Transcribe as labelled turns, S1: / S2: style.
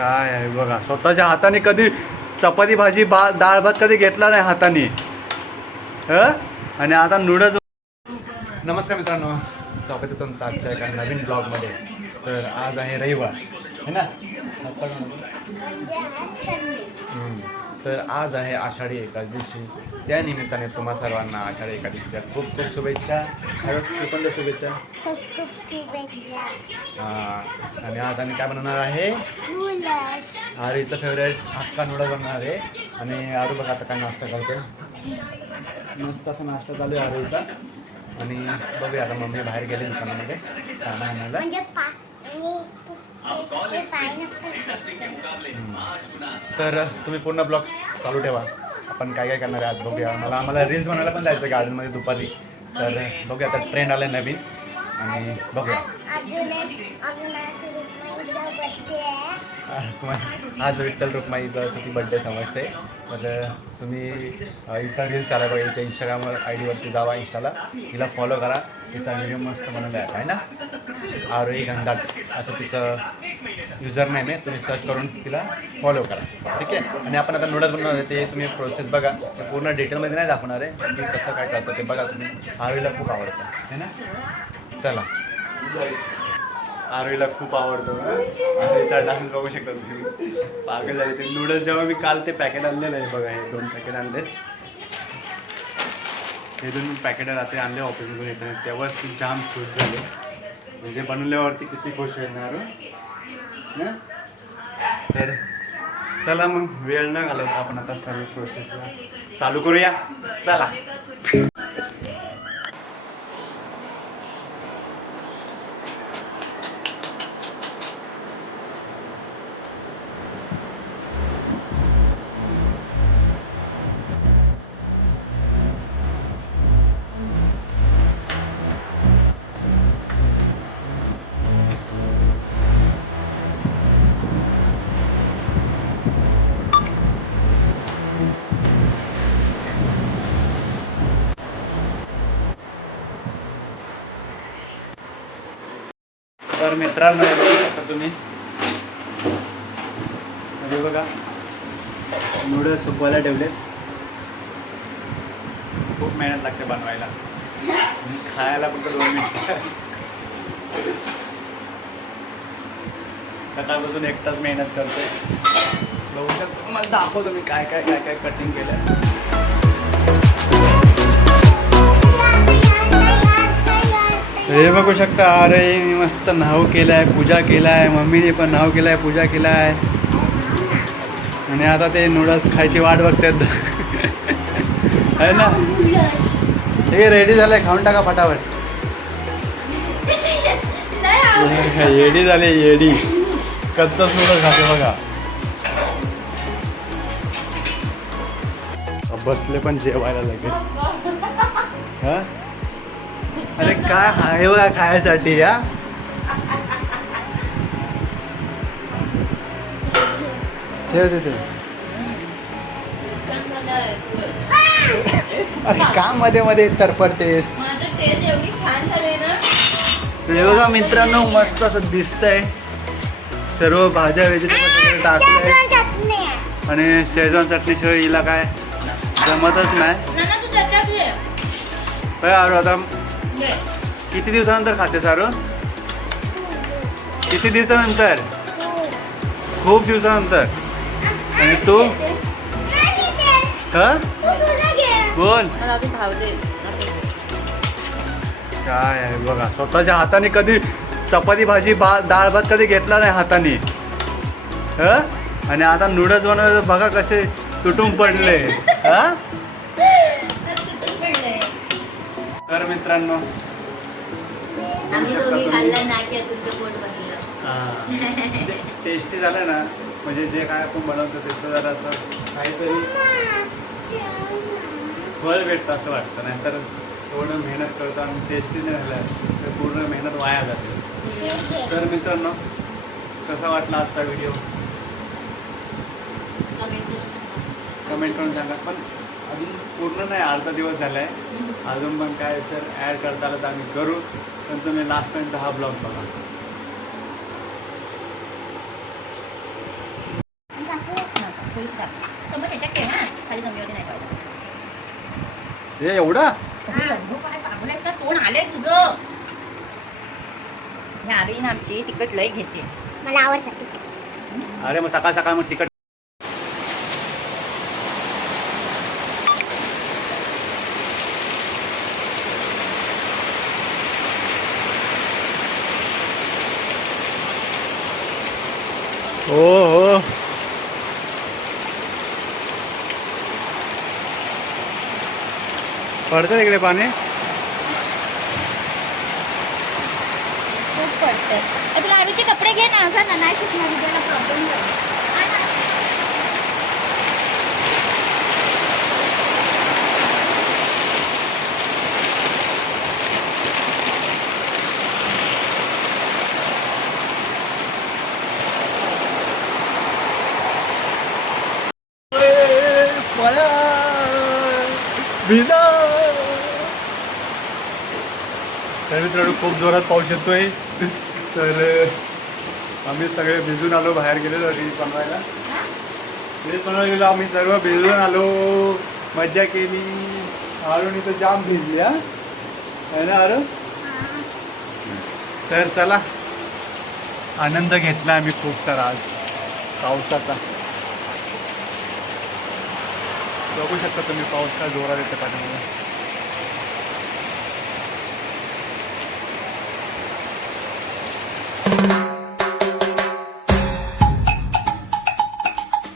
S1: काय आहे बघा स्वतःच्या हाताने कधी चपाती भाजी बा डाळ भात कधी घेतला नाही हाताने. ह? आणि आता नूडल्स नमस्कार मित्रांनो स्वागत आहे तुमचं आजच्या एका नवीन ब्लॉगमध्ये तर आज आहे रविवार है ना? आपण हम्म. तर आज आहे आषाढी एकादशी. त्या निमित्ताने तुम्हा सर्वांना आषाढी एकादशीच्या खूप खूप शुभेच्छा. पण शुभेच्छा
S2: खूप खूप शुभेच्छा.
S1: हा. आणि आज आम्ही काय बनवणार आहे? आरीचं फेवरेट हक्का नूडल बनवणार आहे. आणि आरू बघा आता काय नाश्ता करतो मस्त असा नाश्ता चालू आहे आरूचा. आणि बघूया आता मम्मी बाहेर गेले दुकानामध्ये. सामान आणायला तर तुम्ही पूर्ण ब्लॉग चालू ठेवा. आपण काय काय करणार आहे आज बघूया. मला आम्हाला रील्स बनवायला पण जायचं गार्डनमध्ये दुपारी. तर बघूया आता ट्रेंड आला नवीन आणि बघूया.
S2: आज
S1: आज विठ्ठल रुक्माईचा किती बड्डे समजते. तर तुम्ही इथं रील रील्स चाला बघा हिच्या इंस्टाग्रामवर आय डीवरती जावा इंस्टाला तिला फॉलो करा. तिचा व्हिडिओ मस्त बनवला आहे आहे ना? आरोही गंधाट असं तिचं युजर नेम आहे. तुम्ही सर्च करून तिला फॉलो करा. ठीक आहे? आणि आपण आता नूडल्स बनवणार आहे. ते तुम्ही प्रोसेस बघा. ते पूर्ण डिटेलमध्ये नाही दाखवणार आहे. तुम्ही कसं काय करतं ते बघा तुम्ही. आरोहीला खूप आवडतं. आहे ना? चला. आरवीला खूप आवडतो. त्याचा डान्स बघू शकता तुम्ही. पागल झाले ते. नूडल्स जेव्हा मी काल ते पॅकेट आणलेलं आहे बघा हे दोन पॅकेट आणले हे दोन पॅकेट रात्री आणले ऑफिसमधून येताना. तेव्हाच ती जाम खुश झाले. म्हणजे बनवल्यावरती किती खुश होईल हो? तर चला मग वेळ न घालवता आपण आता सर्व प्रोसेसला चालू करूया. चला. तर मित्रांनो बघू शकता तुम्ही. म्हणजे बघा. नूडल्स सुकवायला ठेवले. खूप मेहनत लागते बनवायला. खायला फक्त दोन मिनिट सकाळपासून एक तास मेहनत करते बघू शकतो. मला दाखवतो मी काय काय काय काय कटिंग केलं हे बघू शकता अरे मी मस्त नाव आहे पूजा केलाय मम्मीने पण नाव आहे पूजा केलाय. आणि आता ते नूडल्स खायची वाट बघतात. आहे ना? हे रेडी झालंय खाऊन टाका फटाफट. येडी झाली येडी कच्चाच नूडल्स खाते बघा. बसले पण जेवायला लगेच. हा? अरे काय आहे बघा खायसाठी या ठेव तिथे अरे का मध्ये मध्ये तरफडतेस हे बघा मित्रांनो मस्त असं दिसतंय. सर्व भाज्या टाकलंय
S2: चटणी आहे
S1: आणि शेजवान चटणीशिवाय हिला काय जमतच नाही.
S3: तू
S1: आता. किती दिवसानंतर खाते सारू? किती दिवसानंतर? खूप दिवसानंतर. आणि तू? हा? बोल काय आहे बघा स्वतःच्या हाताने कधी चपाती भाजी बा डाळ भात कधी घेतला नाही हाताने. ह? आणि आता नूडल्स बनवायचं बघा कसे तुटून पडले. हा? तर मित्रांनो टेस्टी झालं ना म्हणजे जे काय आपण बनवतो त्याचं जरा असं काहीतरी फळ भेटतं असं वाटतं. नाहीतर एवढं मेहनत करतो आणि टेस्टी नाही झालं तर पूर्ण मेहनत वाया जाते. तर मित्रांनो कसा वाटला आजचा व्हिडिओ कमेंट करून सांगा. पण अजून पूर्ण नाही अर्धा दिवस झाला आहे अजून पण काय तर ॲड करता आलं तर आम्ही करू. पण तुम्ही लास्टपर्यंत हा ब्लॉग बघा. हे एवढा?
S3: अगं, लड्डू काय पागलायस का तोंड आलंय तुझं ह्या आरीन आमची तिकट लय घेते
S2: मला आवडतं.
S1: अरे मग सकाळ सकाळ मग तिकट हो पडतं इकडे पाणी?
S3: खूप पडतं. तुला आरूचे कपडे घे ना जा ना नाही सुटणार उद्याला प्रॉब्लेम
S1: भिजा तर मित्रांनो खूप जोरात पाऊस येतोय. तर आम्ही सगळे भिजून आलो बाहेर गेलो रील्स बनवायला. रील्स बनवायला गेलो आम्ही सर्व भिजून आलो. मज्जा केली. आरून इथं जाम भिजली आहे है ना आरू तर चला. आनंद घेतला आम्ही खूप सारा आज पावसाचा. बघू शकता तुम्ही पाऊस काय जोरात येते पाण्यामुळे.